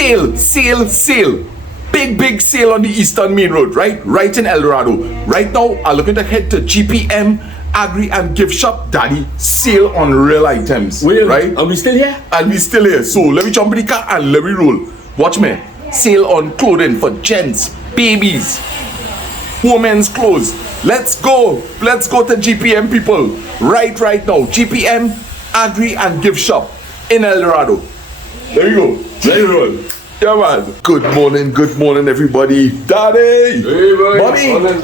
Sale. Big sale on the Eastern Main Road, right? Right in El Dorado. Right now, I'm looking to head to GPM, Agri and gift shop. Daddy, sale on real items. Right? Are we still here? And we still here. So let me jump in the car and let me roll. Watch me. Sale on clothing for gents, babies, women's clothes. Let's go to GPM, people. Right now. GPM, Agri and gift shop in El Dorado. There we go. Let me roll. Yeah, man. Good morning, everybody. Daddy! Hey, boy. Mommy!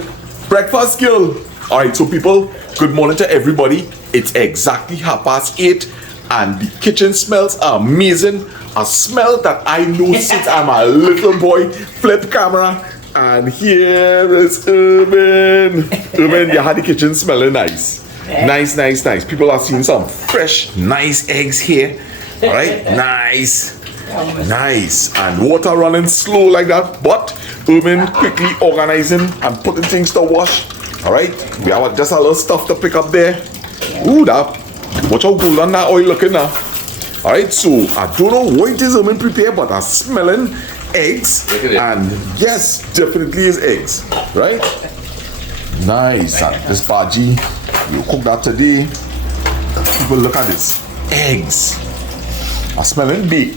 Breakfast, girl. Alright, so people, good morning to everybody. It's exactly 8:30 and the kitchen smells amazing. A smell that I know since I'm a little boy. Flip camera. And here is Urban. Urban, you had the kitchen smelling nice. Nice. People are seeing some fresh, nice eggs here. Alright, nice, and water running slow like that, but Urban quickly organizing and putting things to wash. All right, we have just a little stuff to pick up there. Ooh, that, watch how good on that oil looking now. All right, so I don't know what it is Urban prepared, but I'm smelling eggs, and yes, definitely is eggs, right? Nice. And this bhaji, you cook that today. People, look at this, eggs. I'm smelling bake.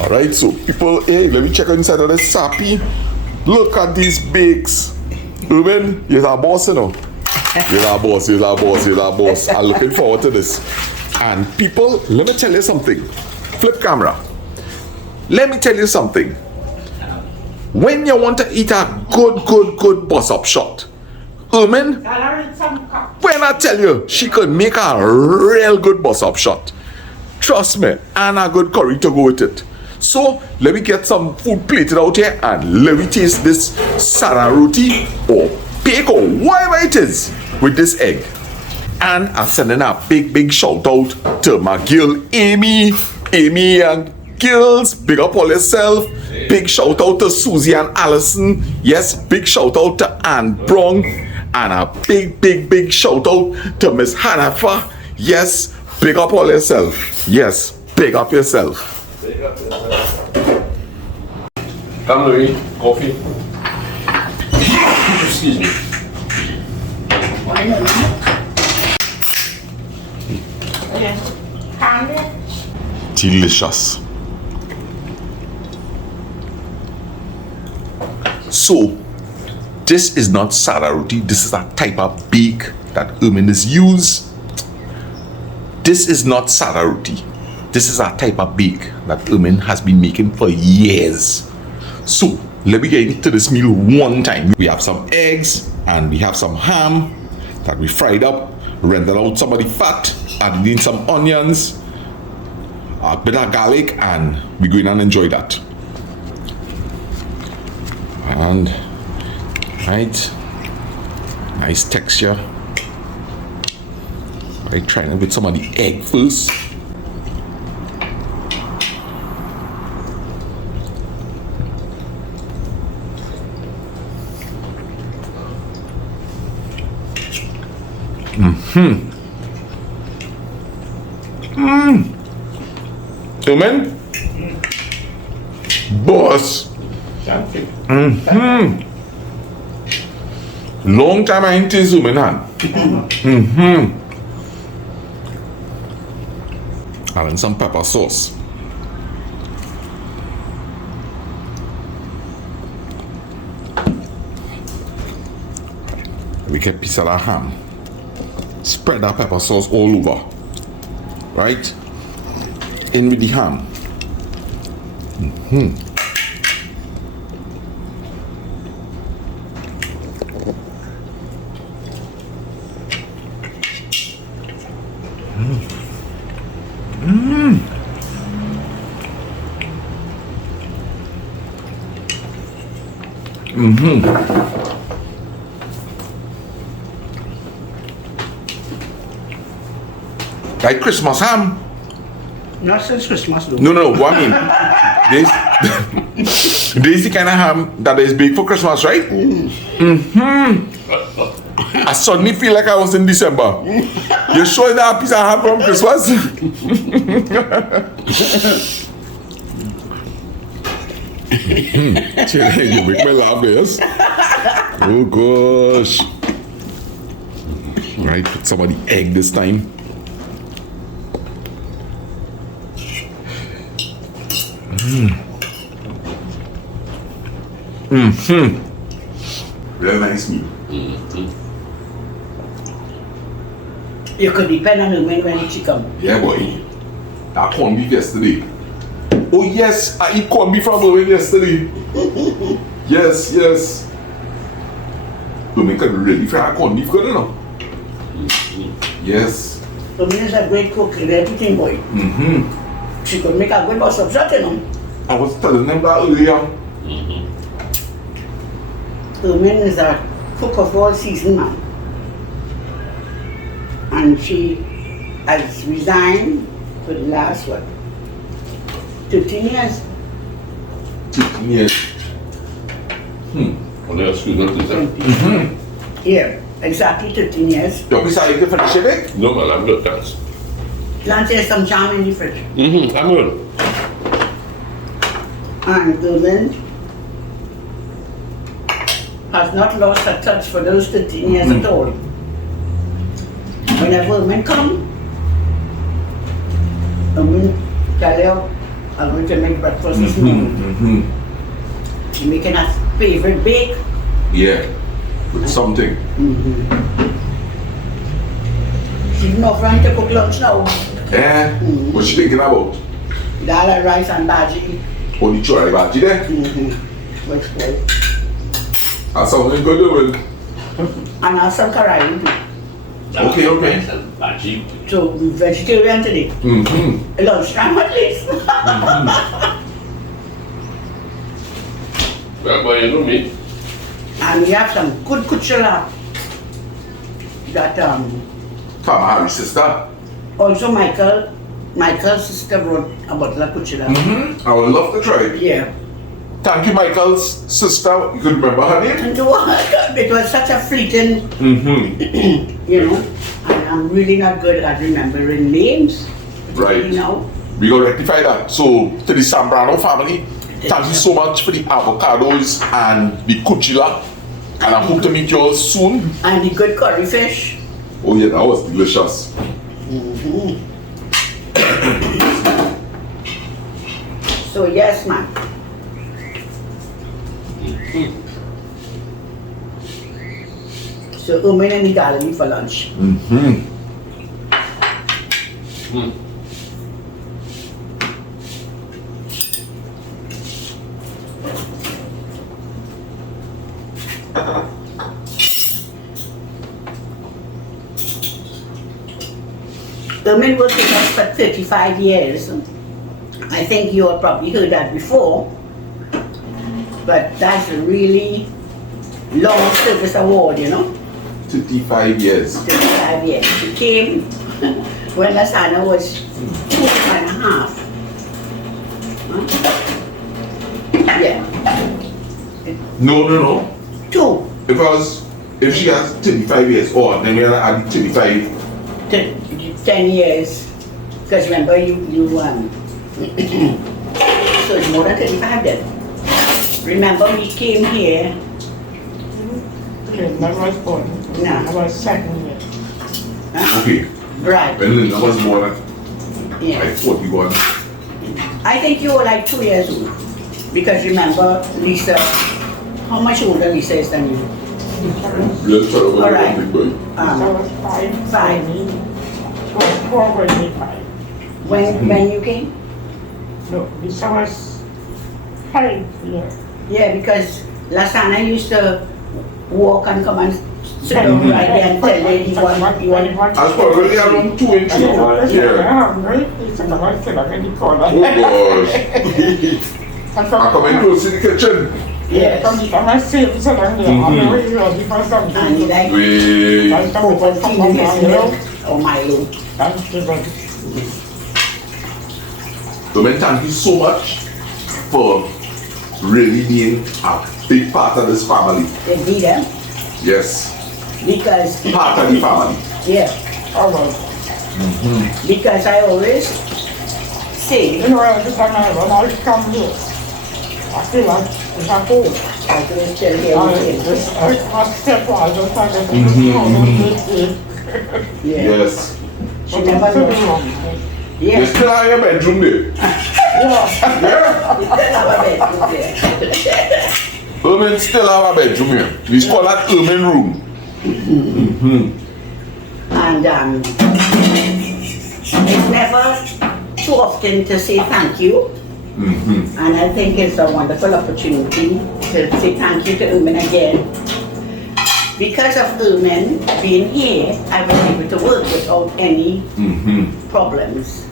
Alright, so people, hey, let me check inside of this sappy. Look at these bakes. Ruben, you're a boss, you know. You're a boss. I'm looking forward to this. And people, let me tell you something. Flip camera. Let me tell you something. When you want to eat a good bus-up shot, Urban, when I tell you, she could make a real good bus-up shot. Trust me, and a good curry to go with it. So, let me get some food plated out here and let me taste this Sarah roti or bake or whatever it is with this egg. And I'm sending a big shout out to my girl Amy and girls, big up all yourself. Big shout out to Susie and Allison. Yes, big shout out to Ann Brown. And a big shout out to Miss Hanafa. Yes, big up all yourself. Yes, big up yourself. Come, Louis. Coffee. Excuse me. Delicious. So, this is not Sarah roti. This is a type of bake that Urban is used. This is not Sarah roti. This is a type of bake that Urban has been making for years. So, let me get into this meal one time. We have some eggs and we have some ham that we fried up, rendered out some of the fat, added in some onions, a bit of garlic, and we go in and enjoy that. And right, nice texture. Right, trying with some of the egg first. Amen. Boss. Long time I ain't tasted Urban hand. And some pepper sauce. We get a piece of that ham. Spread that pepper sauce all over. Right? In with the ham. Like Christmas ham. Not since Christmas though. No, what I mean, this is the kind of ham that is big for Christmas, right? I suddenly feel like I was in December. You sure that piece of ham from Christmas? You make me laugh, yes? Oh gosh. Right, put some of the egg this time. Very nice meal. You could depend on the when it's chicken. Yeah, boy. That corned beef yesterday. Oh yes, I eat corned beef from Irving yesterday. Yes, yes. Dominica really fry corned beef good enough. Yes. Dominic is a great cook in everything, boy. She could make a good boss of that, you know. I was telling them that earlier. Dominic is a cook of all season, man. And she has resigned for the last, 15 years? 15 years. On est excusez tout ça. Yeah, exactly 15 years. You want me to say you can finish it, eh? No man, I'm good, thanks. Plant has some jam in the fridge. I'm good. And Dominic has not lost her touch for those 15 years at all. Whenever women come, women tell you, I'm going to make breakfast this morning. She's making her favorite bake. Yeah, with something. She's not trying to cook lunch now. Yeah? What's she thinking about? Dal and rice and bhaji. Oh, the chori bhaji there? What's good. That sounds good, doing. And also curry too. Okay, okay. So vegetarian today. Lunchtime at least. Well, boy, you know me. And we have some good kuchela that Farmer Harry's sister. also Michael's sister brought a bottle of kuchela. I would love to try it. Yeah. Thank you, Michael's sister. You could remember her name? And it was such a fleeting, you know, and I'm really not good at remembering names. Right. You know. We gotta rectify that. So, to the Zambrano family, thank you so much for the avocados and the kuchila. And I hope to meet you all soon. And the good curry fish. Oh yeah, that was delicious. So yes, man. So Umin and me gallery for lunch. Umin worked with us for 35 years. I think you have probably heard that before. But that's a really long service award, you know. 55 years. 35 years. She came when Lasana was 2.5. Huh? Yeah. No. 2. Because if she has 35 years, or then we're adding 35. 10 years. Because remember you so it's more than 35 then. Remember we came here. I was born. No. I was 7 years. Huh? Okay. Right. When Linda was born at Yeah. like 41. I think you were like 2 years old. Because remember Lisa, how much older Lisa is than you? Real terrible. All right. Big boy. I was 5. 5. I was 4 when we 5. When you came? No, this was 5 years. Yeah, because Lasana used to walk and come and sit down right there and tell lady you want. I was probably around 2 and 3. Yeah. Oh gosh. I come in close to the kitchen. Yes. And And like Wait. Ovaltine milk or Milo. Domin, thank you so much for really being a big part of this family. Indeed, eh? Yes. Because, Part of the family. yeah, because I always say, every time I come here, I feel like it's a hole. I can tell you everything. I step out of the Yeah. Yes. She never knows. You Yes. still have your bedroom there. Yeah. We still have a bedroom there. Ermin still have a bedroom here. We call that Ermin room. And it's never too often to say thank you. And I think it's a wonderful opportunity to say thank you to Ermin again. Because of Ermin being here, I was able to work without any problems.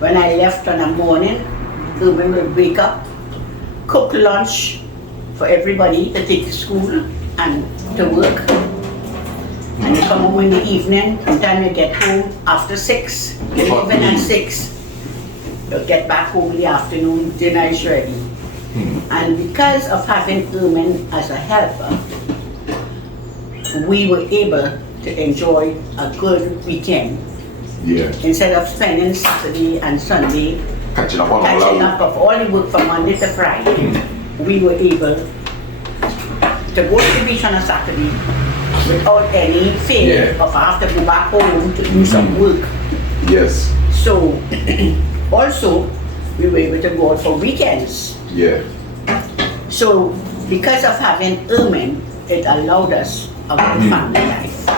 When I left on a morning, Ermin would wake up, cook lunch for everybody to take to school and to work. And you come home in the evening, sometimes you get home after 6, you leave in at 6. You get back home in the afternoon, dinner is ready. And because of having Ermin as a helper, we were able to enjoy a good weekend. Yeah. Instead of spending Saturday and Sunday Catching up on all catching that. up of all the work from Monday to Friday, we were able to go to the beach on a Saturday without any fear of I have to go back home to do some work. Yes. So also we were able to go out for weekends. Yeah. So because of having Ermin, it allowed us a good family life.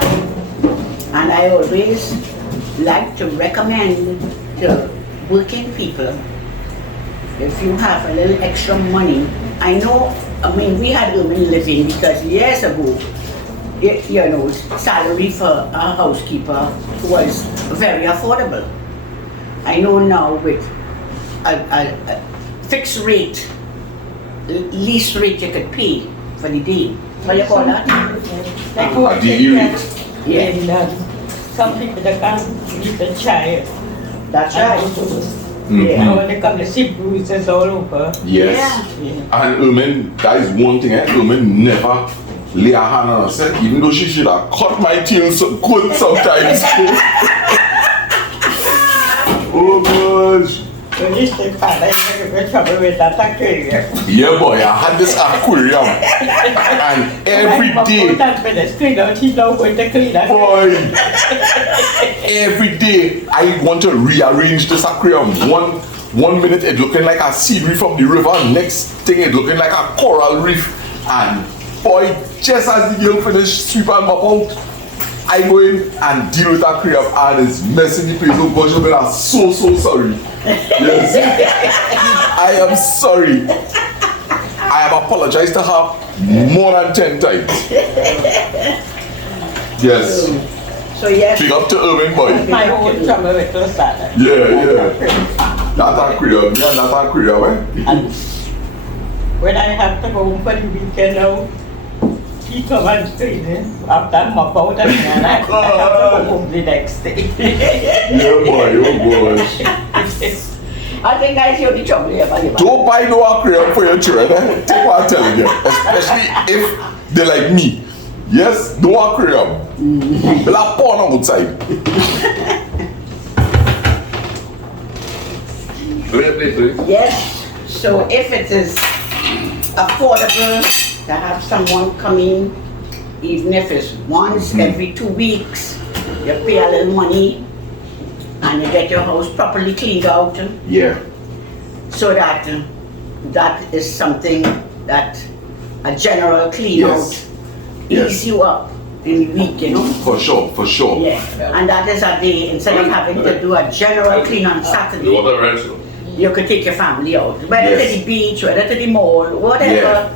And I always like to recommend to working people, if you have a little extra money, I mean, we had Ermin living because years ago, you know, salary for a housekeeper was very affordable. I know now with a fixed rate, least rate you could pay for the day. What do you call that? Like A what daily rate. Yeah, And some people that can't leave a child. that's right. You know, when they come to see bruises all over. Yes. Yeah. And Ermin, that is one thing, Ermin never lay a hand on herself, even though she should have cut my tail so good sometimes. Oh gosh. So this thing, father, you get trouble with that aquarium. Yeah boy, I had this aquarium and every day, That's when the screen out, he's now going to clean that. boy, every day I want to rearrange this aquarium. One minute it looking like a scenery from the river, next thing it looking like a coral reef. And boy, just as the girl finished sweep and mop out, I go in and deal with that aquarium and it's messing the place up. Gosh, I'm so sorry. Yes. I am sorry. I have apologized to her more than 10 times. Yes. So yes, Big up to Ermin boy. My whole trouble with those father. Yeah. That aquarium, that aquarium, eh? And when I have to go home for the weekend now, he come and clean it after mop out and I have to go home the next day. Yeah boy, oh gosh. I think I see the trouble here, buddy. Don't buy no aquarium for your children, eh? Take what I'm telling you. Especially if they like me. Yes, no aquarium. Black porn outside. Yes, so if it is affordable to have someone come in, even if it's once every 2 weeks, you pay a little money and you get your house properly cleaned out, Yeah. so that that is something that a general clean Yes. out Yes. ease you up in the week, you know. For sure. Yeah, and that is a day, instead of having to do a general clean on The Saturday, water right, so. you could take your family out, whether Yes. to the beach, whether to the mall, whatever.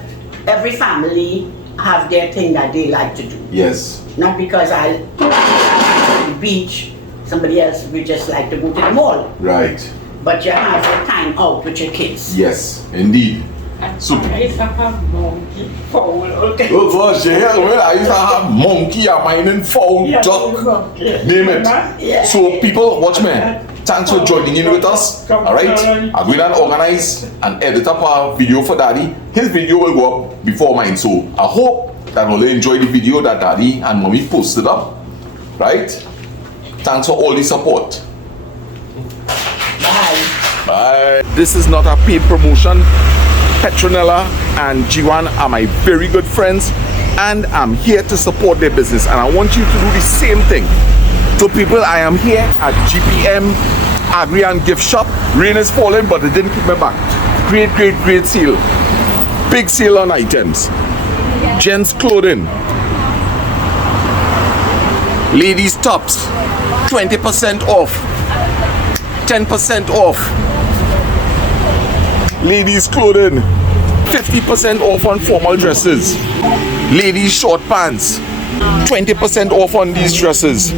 Every family have their thing that they like to do. Yes. Not because I like to the beach, somebody else would just like to go to the mall. Right. But you have your time out with your kids. Yes, indeed. So, I used to have monkey, fowl, okay. oh gosh, you hear when I used to have monkey, a mining fowl, duck, name it. Yeah. So people, watch me. Thanks for joining in with us. Alright? I'm going to organize and edit up our video for Daddy. His video will go up before mine. So I hope that you'll enjoy the video that Daddy and Mommy posted up. Right? Thanks for all the support. Bye. Bye. This is not a paid promotion. Petronella and G1 are my very good friends, and I'm here to support their business, and I want you to do the same thing. So people, I am here at GPM Agri and Gift Shop. Rain is falling, but it didn't keep me back. Great sale. Big sale on items. Gents clothing. Ladies tops. 20% off. 10% off. Ladies clothing. 50% off on formal dresses. Ladies short pants. 20% off on these dresses.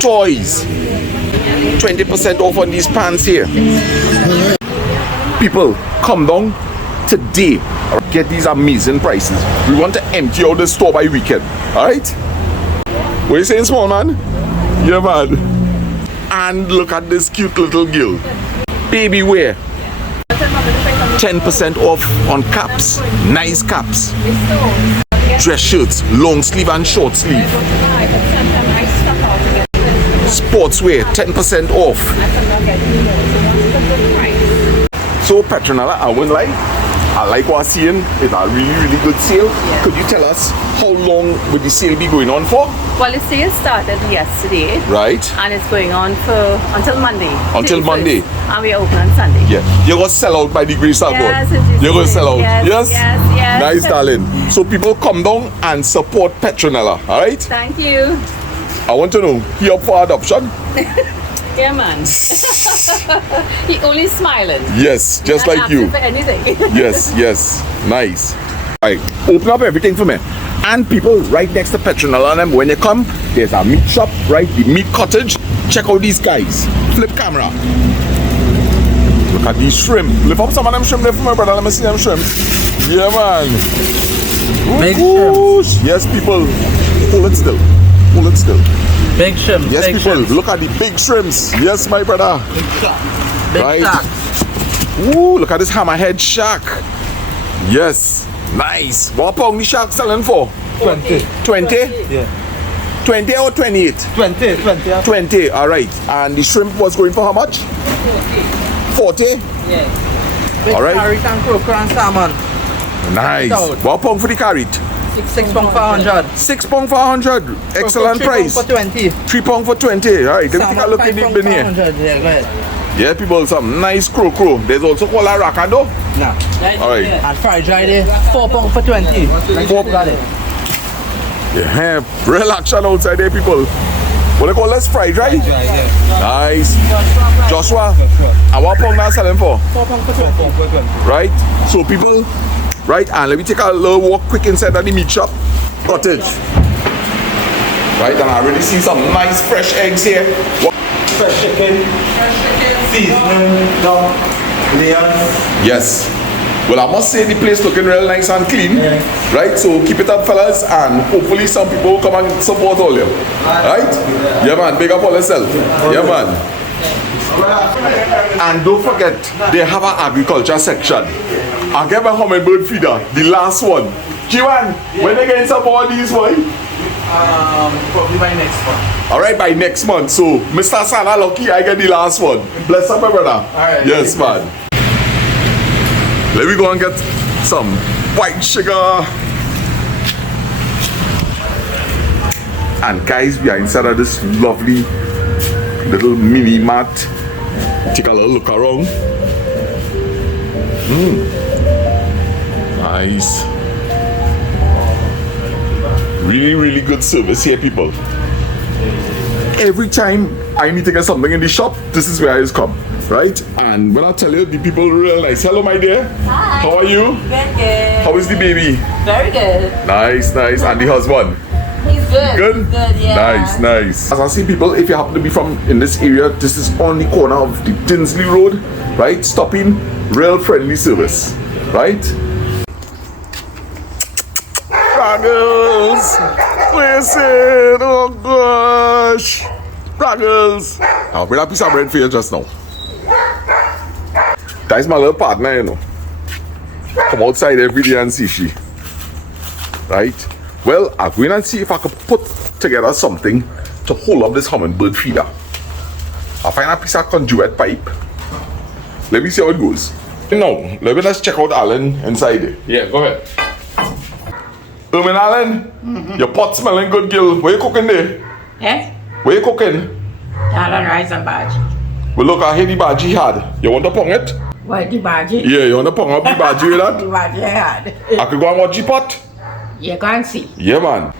Toys. 20% off on these pants here. People, come down today. Get these amazing prices. We want to empty out the store by weekend. Alright? What are you saying, small man? Yeah, man. And look at this cute little girl. Baby wear. 10% off on caps. Nice caps. Dress shirts, long sleeve and short sleeve. Sportswear, 10% off. So Petronella, I wouldn't lie, I like what I'm seeing. It's a really good sale. Yeah. Could you tell us how long would the sale be going on for? Well, the sale started yesterday. Right. And it's going on for until Monday. Until 31st. Monday. And we open on Sunday. Yeah. You're going to sell out by the grace of Yes, God. it is. You're going to sell out. Yes. Nice, darling. So people, come down and support Petronella. All right? Thank you. I want to know, he up for adoption? Yeah, man. He only smiling. Yes, just Not like you. asking for anything. Yes. Nice. Alright, open up everything for me. And people, right next to Petronella and them, when you come, there's a meat shop, right? The meat cottage. Check out these guys. Flip camera. Look at these shrimp. Lift up some of them shrimp there for my brother. Let me see them shrimp. Yeah, man. Big Whoosh. Yes, people. Hold it still. Big shrimp. Yes, big people. shrimps. Look at the big shrimps. Yes, my brother. Big Right. shark. Ooh, look at this hammerhead shark. Yes, nice. What pound the shark selling for? 20. 20? Yeah. 20 or 28? 20. 20, alright. And the shrimp was going for how much? 40? Yeah. All right. Carrot and croaker and salmon. Nice. Out. What pound for the carrot? £6 for 100. £6 for 100. Excellent price. £3 for 20. £3 for 20. Alright, let me take a look at the bin here. 100. Yeah, go ahead. Yeah, people, some nice crow. There's also called a rakado. Nah. Alright. And fried dry there. £4 for 20. Got it. Yeah, real action outside there, people. What they call this? Fried dry? Yeah. Nice. Joshua, and what pound are selling for? £4 for 20. Right? So people, right, and let me take a little walk quick inside of the meat shop. Cottage. Right, and I already see some nice fresh eggs here. Fresh chicken. Seasoning. Dog. Leon. Yes. Well, I must say the place looking real nice and clean. Yeah. Right, so keep it up, fellas, and hopefully some people will come and support all you. Right? Yeah, man, big up all yourself. Yeah, man. And don't forget, they have an agriculture section. I'll get my hummingbird feeder, the last one. G1, when they get some more of these, boy? Probably by next month. Alright, by next month. So, Mr. Sana lucky, I get the last one. Bless up, my brother. Alright. Yes, man. Let me go and get some white sugar. And guys, we are inside of this lovely little mini mart. Take a little look around. Nice. Really good service here, people. Every time I need to get something in the shop, this is where I just come, right? And when I tell you, the people are real nice. Hello, my dear. Hi. How are you? Good. How is the baby? Very good. Nice. And the husband? He's good. Good? He's good, yeah. Nice. As I see, people, if you happen to be from in this area, this is on the corner of the Tinsley Road, right? Stopping, real friendly service, right? Fraggles! Listen! Oh gosh! Fraggles! I'll bring a piece of bread for you just now. That's my little partner, you know. Come outside every day and see she. Right? Well, I'll go in and see if I can put together something to hold up this hummingbird feeder. I'll find a piece of conduit pipe. Let me see how it goes. Now, let's check out Alan inside there. Yeah, go ahead. Alan, your pot smelling good, girl. What you cooking there? Eh? What you cooking? Dal and rice and bhaji. Well, look, I hear the bhaji had. You want to pong it? What the bhaji? Yeah, you want to pong up the bhaji with that? The bhaji I had. I could go and watch the pot. You can't see. Yeah, man.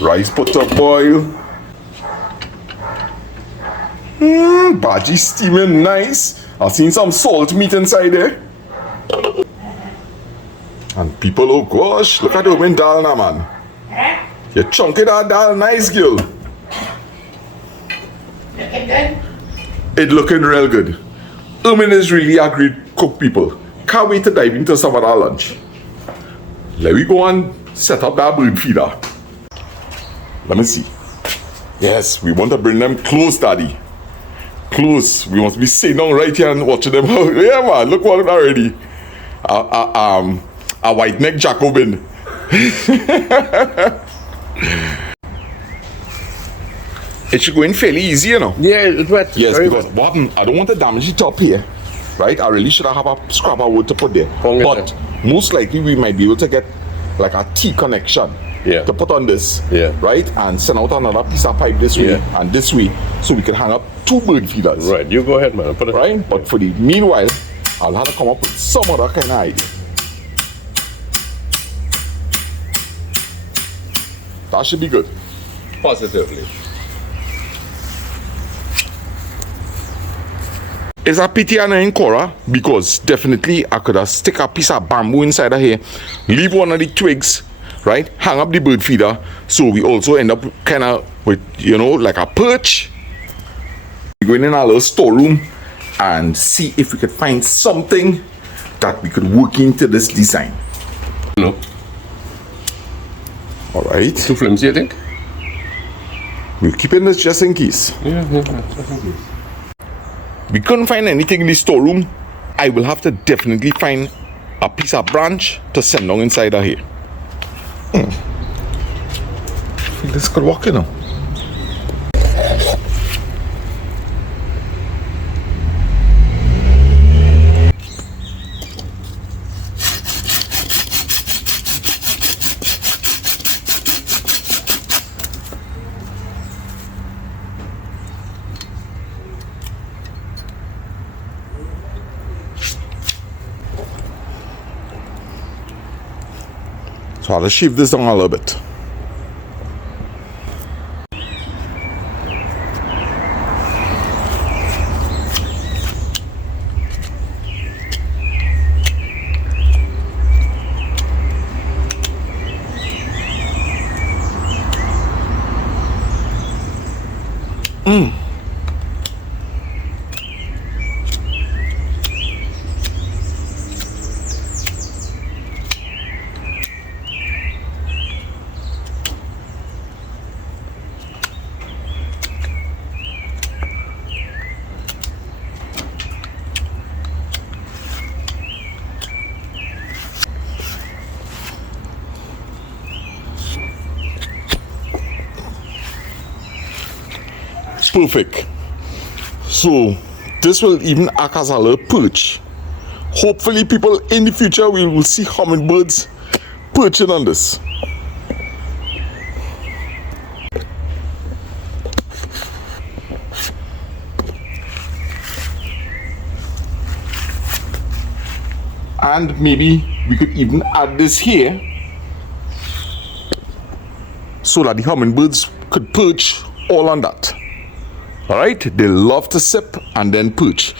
Rice put to boil. Bhaji steaming nice. I've seen some salt meat inside there. And people, oh gosh, look at the woman dal now, man. You chunky that dal nice, girl. Looking good? It looking real good. Ermin is really a great cook, people. Can't wait to dive into some of our lunch. Let me go and set up that bird feeder. Let me see. Yes, we want to bring them close, Daddy. Close. We must be sitting down right here and watching them. Yeah, man. Look what already. A white neck Jacobin. It should go in fairly easy, you know. Yeah, it's wet. Yes, Very because wet. what happened, I don't want to damage the top here, right? I really should have a scrap of wood to put there. Pong it But most likely we might be able to get like a T connection Yeah. to put on this, Yeah. right? And send out another piece of pipe this way Yeah. and this way, so we can hang up 2 bird feeders, Right, you go ahead, man. Put it. right? But for the meanwhile, I'll have to come up with some other kind of idea. That should be good. Positively. It's a pity I'm in Cora because definitely I could have stick a piece of bamboo inside of here, leave one of the twigs, right? Hang up the bird feeder, so we also end up kind of with, you know, like a perch. We're going in our little storeroom and see if we could find something that we could work into this design. No. All right, Too flimsy, I think? we're keeping this just in case. Yeah. We couldn't find anything in the storeroom. I will have to definitely find a piece of branch to send down inside of here. I think this could work, you know. So I'll shift this down a little bit. Perfect. So this will even act as a little perch. Hopefully people in the future we will see hummingbirds perching on this. And maybe we could even add this here so that the hummingbirds could perch all on that. All right, they love to sip and then perch.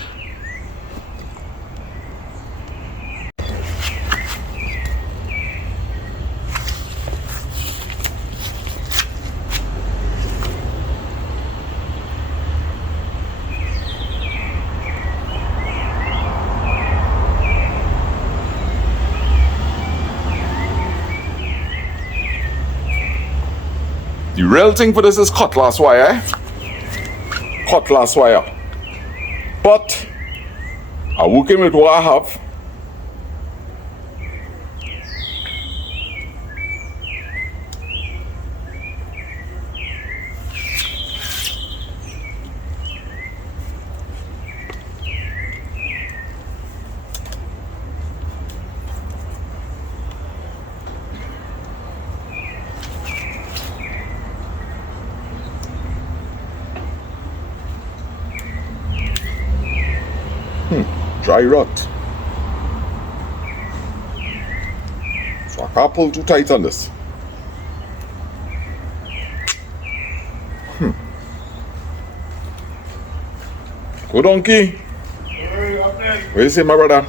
The real thing for this is cutlass wire. Cutlass wire. But I'm working with what I have. Dry rot. So I can't pull too tight on this. Go donkey. Where you say, my brother?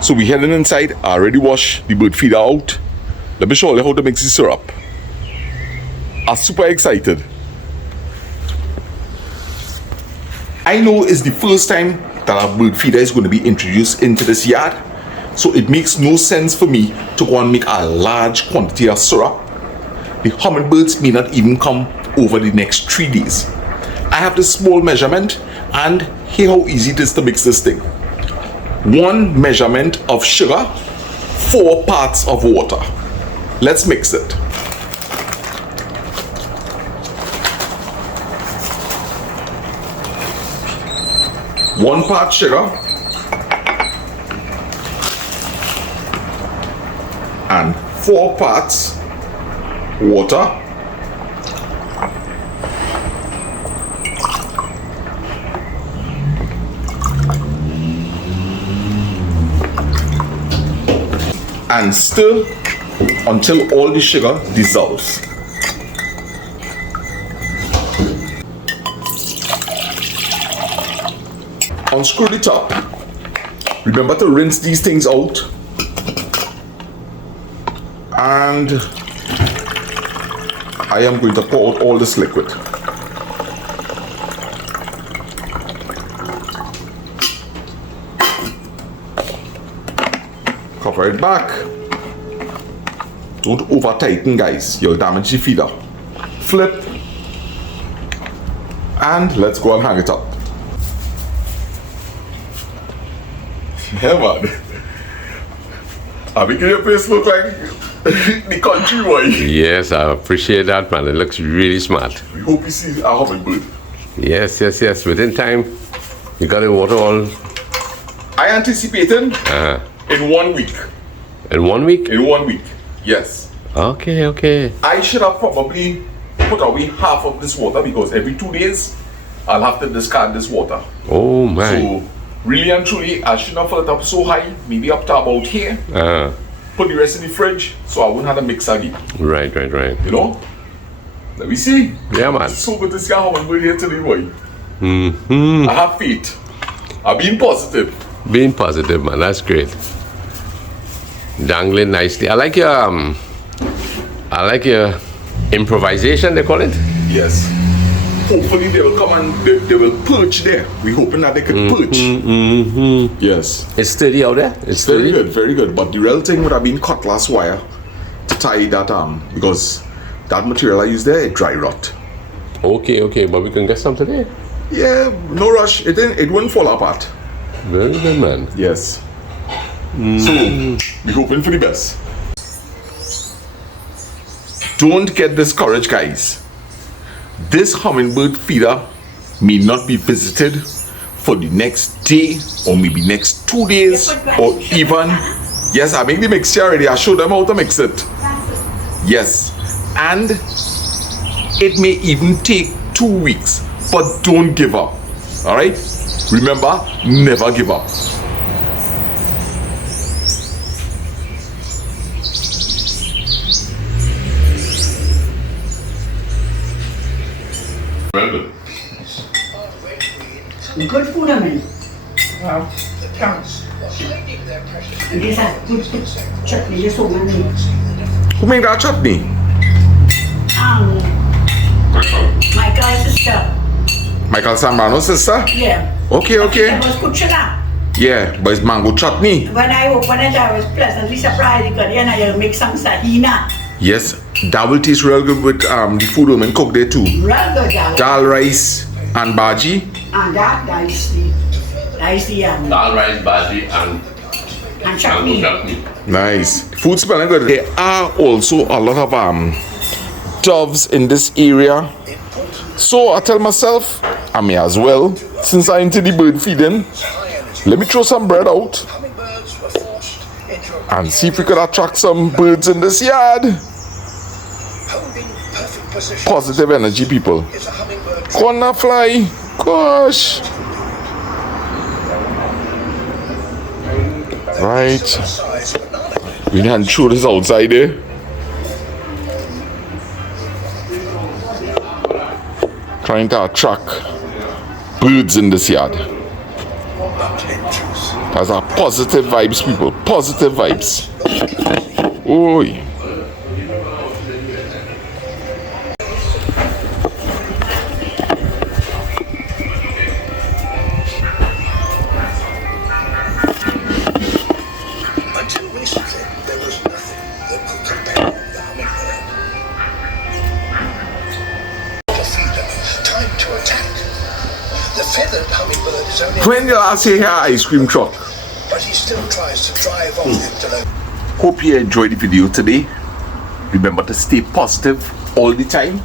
So we heading inside. I already washed the bird feeder out. Let me show you how to mix the syrup. I'm super excited. I know it's the first time that a bird feeder is going to be introduced into this yard. So it makes no sense for me to go and make a large quantity of syrup. The hummingbirds may not even come over the next 3 days. I have this small measurement, and here how easy it is to mix this thing. 1 measurement of sugar, 4 parts of water. Let's mix it. One part sugar and 4 parts water. And stir until all the sugar dissolves. Unscrew the top. Remember to rinse these things out. And I am going to pour out all this liquid. Cover it back. Don't over tighten, guys. You'll damage the feeder. Flip. And let's go and hang it up. Yeah, man. I making your face look like the country boy. Yes, I appreciate that, man. It looks really smart. We hope you see a hummingbird. Yes. Within time, you got the water all. I anticipating in 1 week. In 1 week? In 1 week, yes. Okay. I should have probably put away half of this water because every 2 days I'll have to discard this water. Oh, man. So really and truly, I shouldn't have filled it up so high, maybe up to about here. Put the rest in the fridge so I wouldn't have to mix again. Right. You know? Let me see. Yeah, man. It's so good to see a hummingbird here today, boy. Mm-hmm. I have faith. I'm being positive. Being positive, man. That's great. Dangling nicely. I like your improvisation, they call it. Yes. Hopefully they will come and they will perch there. We're hoping that they can perch. Yes. It's sturdy out there. It's Very sturdy. good, very good. But the real thing would have been cutlass wire to tie that because that material I used there, it dry rot. Okay. But we can get some today. Yeah, no rush. It wouldn't fall apart. Very good, man. Yes. So we're hoping for the best. Don't get discouraged, guys. This hummingbird feeder may not be visited for the next day or maybe next 2 days or even. Yes, I make the mixture already. I showed them how to mix it. Yes, and it may even take 2 weeks, but don't give up. All right? Remember, never give up. Good food, I mean. Wow, thanks. This has good chutney, this woman. Who made that chutney? Michael's sister. Michael Sambrano's sister? Yeah. Okay. It was good chutney. Yeah, but it's mango chutney. When I opened it, I was pleasantly surprised because then I'll make some sahina. Yes, That will taste real good with the food women cook there too. Real good, darling. Dal rice and bhaji. And that is the Dal rice, bhaji, and and chutney. chutney. Nice. Food smelling good. There are also a lot of doves in this area. So I tell myself, I may as well, since I'm into the bird feeding, let me throw some bread out and see if we could attract some birds in this yard. Positive energy, people. Gonna fly. Gosh. Right. We can throw this outside there. Trying to attract birds in this yard. That's our positive vibes, people. Positive vibes. Oi. Until recently, there was nothing that could compare with the hummingbird. The feeder, time to attack. The feathered hummingbird is only, When did I say here ice cream truck? but he still tries to drive off into the Hope you enjoyed the video today. Remember to stay positive all the time.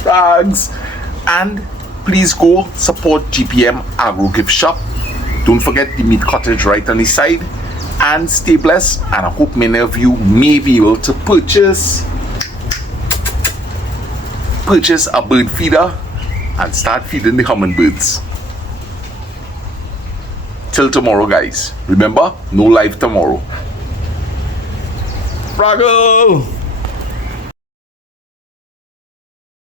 Thanks. And please go support GPM Agro Gift Shop. Don't forget the meat cottage right on the side. And stay blessed. And I hope many of you may be able to purchase a bird feeder and start feeding the hummingbirds. Till tomorrow, guys. Remember, no life tomorrow. Fraggle!